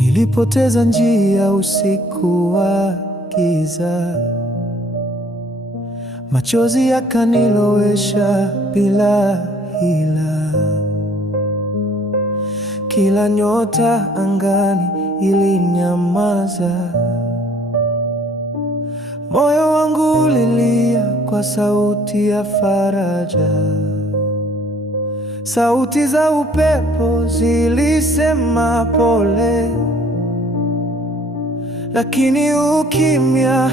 Nilipoteza njia usiku wa giza, machozi yakanilowesha bila hila. Kila nyota angani ilinyamaza, moyo wangu ulilia kwa sauti ya faraja. Sauti za upepo zilisema pole, lakini ukimya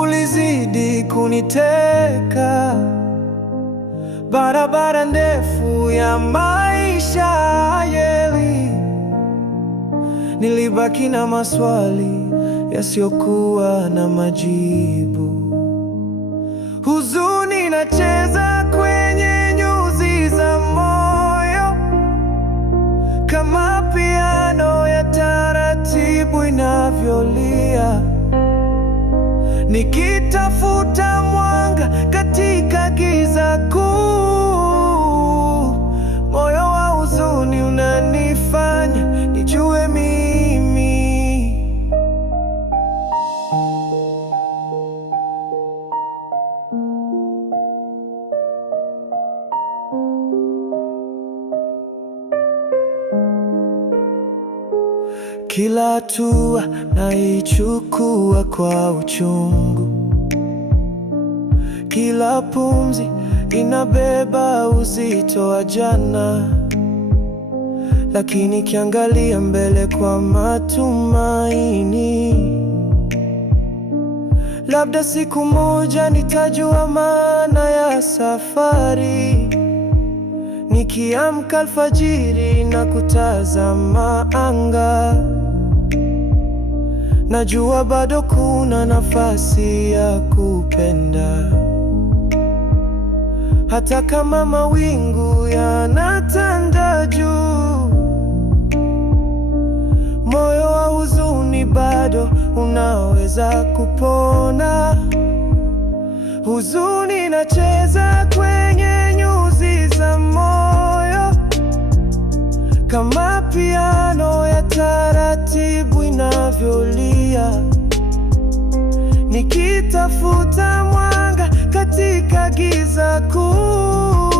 ulizidi kuniteka. Barabara ndefu ya maisha yeli, nilibaki na maswali yasiyokuwa na majibu. Huzuni inacheza kwenye nyuzi za moyo, kama piano ya taratibu inavyolia, nikitafuta mwanga katika giza kuu. Moyo wa huzuni unanifanya nijue mimi kila hatua naichukua kwa uchungu, kila pumzi inabeba uzito wa jana, lakini kiangalia mbele kwa matumaini. Labda siku moja nitajua maana ya safari, nikiamka alfajiri na kutazama anga. Najua bado kuna nafasi ya kupenda, hata kama mawingu yanatanda juu. Moyo wa huzuni bado unaweza kupona. Huzuni inacheza kwenye nyuzi za moyo, kama piano ya taratibu inavyolia, nikitafuta mwanga katika giza kuu.